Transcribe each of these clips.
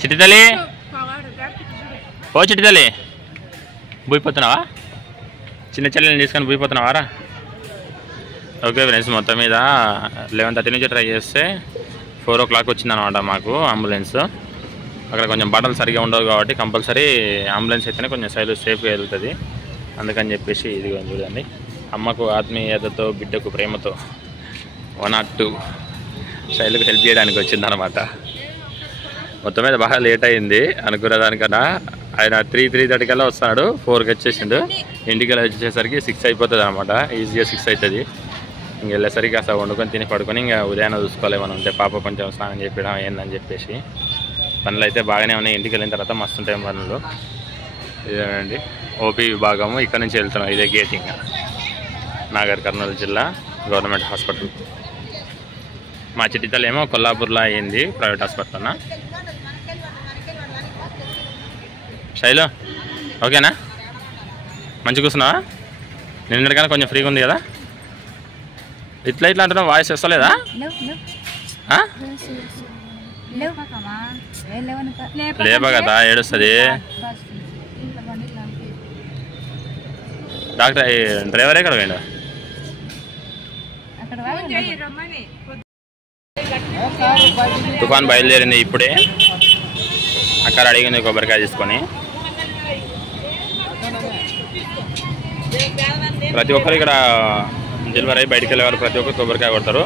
చిట్టి తల్లి ఓ చిట్టి తల్లి పోయిపోతున్నావా? చిన్న చెల్లెని తీసుకొని పోయిపోతున్నావారా? ఓకే ఫ్రెండ్స్, మొత్తం మీద 11:30 నుంచి ట్రై చేస్తే 4 o'clock వచ్చిందనమాట మాకు అంబులెన్స్. అక్కడ కొంచెం బట్టలు సరిగా ఉండవు కాబట్టి కంపల్సరీ అంబులెన్స్ అయితేనే కొంచెం సేఫ్గా వెళ్తుంది. అందుకని చెప్పేసి ఇది చూడండి, అమ్మకు ఆత్మీయతతో బిడ్డకు ప్రేమతో 102 శైలుకు హెల్ప్ చేయడానికి వచ్చిందనమాట. మొత్తం మీద బాగా లేట్ అయింది అనుకున్న దానికన్నా. ఆయన 3:30 కల్లా వస్తున్నాడు, 4కి వచ్చేసిండు. ఇంటికి వచ్చేసరికి 6 అయిపోతుంది అనమాట. ఈజీగా 6 అవుతుంది. ఇంక వెళ్ళేసరికి అసలు వండుకొని తిని పడుకొని ఇంకా ఉదయాన్నే చూసుకోవాలి మనం. అంటే పాప కొంచెం స్నానం చేయడం ఏందని చెప్పేసి పనులు అయితే బాగానే ఉన్నాయి. ఇంటికి వెళ్ళిన తర్వాత మస్తు ఉంటాయి పనులు. ఇదేనండి ఓపీ విభాగము. ఇక్కడ నుంచి వెళ్తున్నాం, ఇదే గేట్. ఇంకా నాగర్ కర్నూలు జిల్లా గవర్నమెంట్ హాస్పిటల్. మా చిట్టితల్లి ఏమో కొల్లాపూర్లో అయ్యింది, ప్రైవేట్ హాస్పిటల్. శైలు ఓకేనా? మంచిగా కూర్చున్నావా? నిన్నటికన్నా కొంచెం ఫ్రీగా ఉంది కదా? ఇట్లా అంటున్నావు, వాయిస్ వస్తలేదా? లేపా కదా, ఏడుస్తుంది. డాక్టర్ డ్రైవర్ ఎక్కడ పోయిండు? తుఫాన్ బయలుదేరింది ఇప్పుడే. అక్కడ అడిగింది కొబ్బరికాయ తీసుకొని. ప్రతి ఒక్కరు ఇక్కడ డెలివరీ అయ్యి బయటికి వెళ్ళే వాళ్ళు ప్రతి ఒక్కరు కొబ్బరికాయ కొడతారు.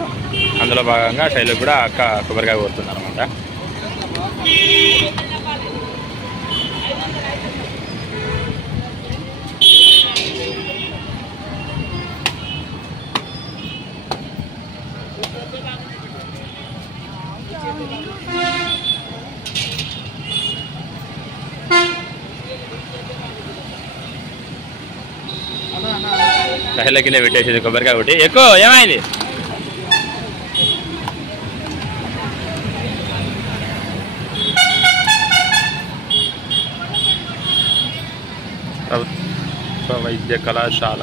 అందులో భాగంగా శైలు కూడా అక్క కొబ్బరికాయ కొడుతుంది అనమాట. శైల కింద పెట్టేసింది కొబ్బరికాయ కొట్టి. ఎక్కువ ఏమైంది? ప్రభుత్వ వైద్య కళాశాల.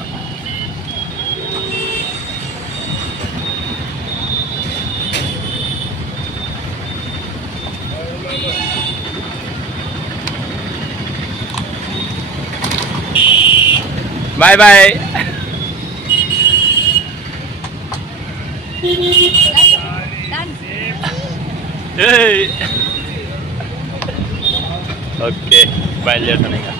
Bye bye. ఓకే బయలుదేరుతాను ఇంకా.